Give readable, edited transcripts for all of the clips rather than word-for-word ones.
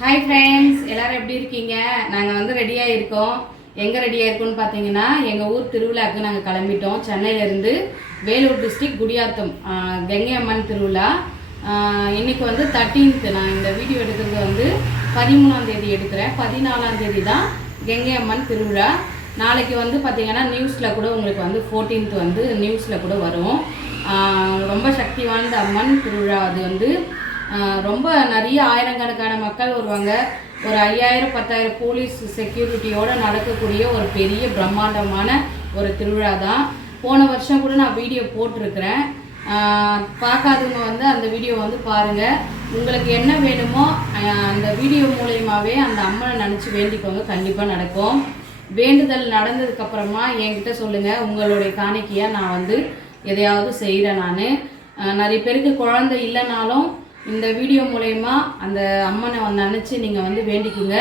Hi friends, எல்லோரும் எப்படி இருக்கீங்க? நாங்கள் வந்து ரெடியாக இருக்கோம். எங்கே ரெடியாக இருக்கோம்னு பார்த்தீங்கன்னா, எங்கள் ஊர் திருவிழாவுக்கு நாங்கள் கிளம்பிட்டோம். சென்னையிலேருந்து வேலூர் டிஸ்ட்ரிக்ட் குடியாத்தம் கங்கை அம்மன் திருவிழா. இன்றைக்கி வந்து 13th. நான் இந்த வீடியோ எடுக்கிறது வந்து 13ஆம் தேதி எடுக்கிறேன். 14ஆம் தேதி தான் கங்கை அம்மன் திருவிழா. நாளைக்கு வந்து பார்த்திங்கன்னா நியூஸில் கூட உங்களுக்கு வந்து 14th வந்து நியூஸில் கூட வரும். ரொம்ப சக்தி வாய்ந்த அம்மன் திருவிழா. அது வந்து ரொம்ப நிறைய ஆயிரக்கணக்கான மக்கள் வருவாங்க. ஒரு 5000 10,000 போலீஸ் செக்யூரிட்டியோடு நடக்கக்கூடிய ஒரு பெரிய பிரம்மாண்டமான ஒரு திருவிழா தான். போன வருஷம் கூட நான் வீடியோ போட்டிருக்கிறேன். பார்க்காதவங்க வந்து அந்த வீடியோ வந்து பாருங்கள். உங்களுக்கு என்ன வேணுமோ அந்த வீடியோ மூலயமாவே அந்த அம்மனை நினச்சி வேண்டிக்கோங்க, கண்டிப்பாக நடக்கும். வேண்டுதல் நடந்ததுக்கப்புறமா என்கிட்ட சொல்லுங்கள். உங்களுடைய காணிக்கையாக நான் வந்து எதையாவது செய்கிறேன். நான் நிறைய பேருக்கு குழந்தை இல்லைனாலும் இந்த வீடியோ மூலயமா அந்த அம்மனை நினச்சி நீங்கள் வந்து வேண்டிக்குங்க.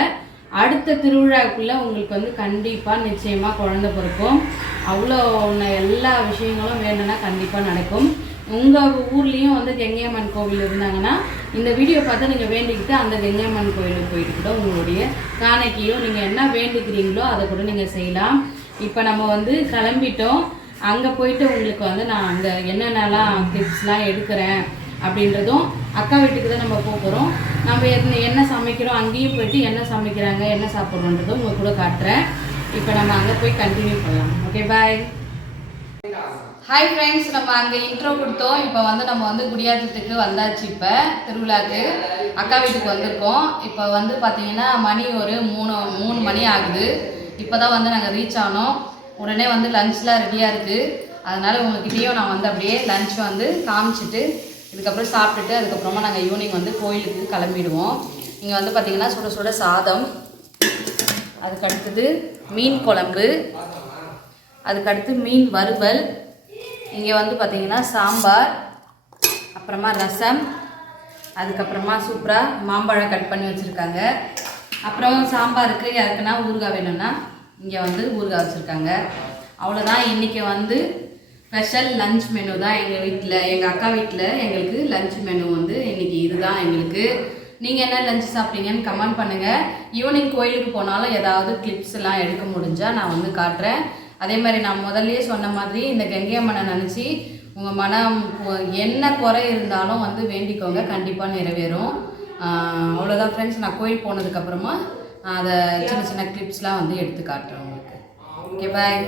அடுத்த திருவிழாக்குள்ளே உங்களுக்கு வந்து கண்டிப்பாக நிச்சயமாக குழந்தை பிறக்கும். அவ்வளோ எல்லா விஷயங்களும் வேணும்னா கண்டிப்பாக நடக்கும். உங்கள் ஊர்லேயும் வந்து கங்கையம்மன் கோவில் இருந்தாங்கன்னா இந்த வீடியோ பார்த்து நீங்கள் வேண்டிக்கிட்டு அந்த கங்கையம்மன் கோவிலுக்கு போயிட்டு கூட உங்களுடைய காணிக்கையும் நீங்கள் என்ன வேண்டிக்கிறீங்களோ அதை கூட நீங்கள் செய்யலாம். இப்போ நம்ம வந்து கிளம்பிட்டோம். அங்கே போயிட்டு உங்களுக்கு வந்து நான் அங்கே என்னென்னலாம் டிப்ஸ்லாம் எடுக்கிறேன் அப்படின்றதும், அக்கா வீட்டுக்கு தான் நம்ம போகிறோம். நம்ம என்ன சமைக்கிறோம், அங்கேயும் போயிட்டு என்ன சமைக்கிறாங்க என்ன சாப்பிட்றோன்றதும் உங்கள் கூட காட்டுறேன். இப்போ நம்ம அங்கே போய் கண்டினியூ பண்ணலாம். ஓகே, பாய். ஹாய் ஃப்ரெண்ட்ஸ், நம்ம அங்கே இன்ட்ரோ கொடுத்தோம். இப்போ வந்து நம்ம வந்து குடியாத்தத்துக்கு வந்தாச்சு. இப்போ திருவிழாக்கு அக்கா வீட்டுக்கு வந்திருக்கோம். இப்போ வந்து பார்த்திங்கன்னா மணி ஒரு 3 மணி ஆகுது. இப்போ தான் வந்து நாங்கள் ரீச் ஆனோம். உடனே வந்து லஞ்ச்லாம் ரெடியாக இருக்குது. அதனால் உங்கள்கிட்டயும் நான் வந்து அப்படியே லஞ்ச் வந்து காமிச்சிட்டு இதுக்கப்புறம் சாப்பிட்டுட்டு அதுக்கப்புறமா நாங்கள் ஈவினிங் வந்து கோயிலுக்கு கிளம்பிடுவோம். இங்கே வந்து பார்த்திங்கன்னா சுட சுட சாதம், அதுக்கடுத்தது மீன் குழம்பு, அதுக்கடுத்து மீன் வறுவல், இங்கே வந்து பார்த்திங்கன்னா சாம்பார், அப்புறமா ரசம், அதுக்கப்புறமா சூப்பராக மாம்பழம் கட் பண்ணி வச்சுருக்காங்க. அப்புறம் சாம்பாருக்கு யாருக்குன்னா ஊறுகாய் வேணும்னா இங்கே வந்து ஊறுகாய் வச்சுருக்காங்க. அவ்வளோதான். இன்றைக்கி வந்து ஸ்பெஷல் லஞ்ச் மெனு தான் எங்கள் வீட்டில், எங்கள் அக்கா வீட்டில் எங்களுக்கு லஞ்ச் மெனு வந்து இன்றைக்கி இதுதான் எங்களுக்கு. நீங்கள் என்ன லஞ்ச் சாப்பிட்டீங்கன்னு கமெண்ட் பண்ணுங்கள். ஈவினிங் கோயிலுக்கு போனாலும் ஏதாவது கிளிப்ஸ் எல்லாம் எடுக்க முடிஞ்சால் நான் வந்து காட்டுறேன். அதே மாதிரி நான் முதல்லையே சொன்ன மாதிரி இந்த கங்கை அம்மனை நினச்சி உங்கள் மனம் என்ன குறை இருந்தாலும் வந்து வேண்டிக்கோங்க, கண்டிப்பாக நிறைவேறும். அவ்வளோதான் ஃப்ரெண்ட்ஸ். நான் கோயில் போனதுக்கப்புறமா அதை சின்ன சின்ன கிளிப்ஸ்லாம் வந்து எடுத்து காட்டுறேன் உங்களுக்கு. ஓகே, பாய்.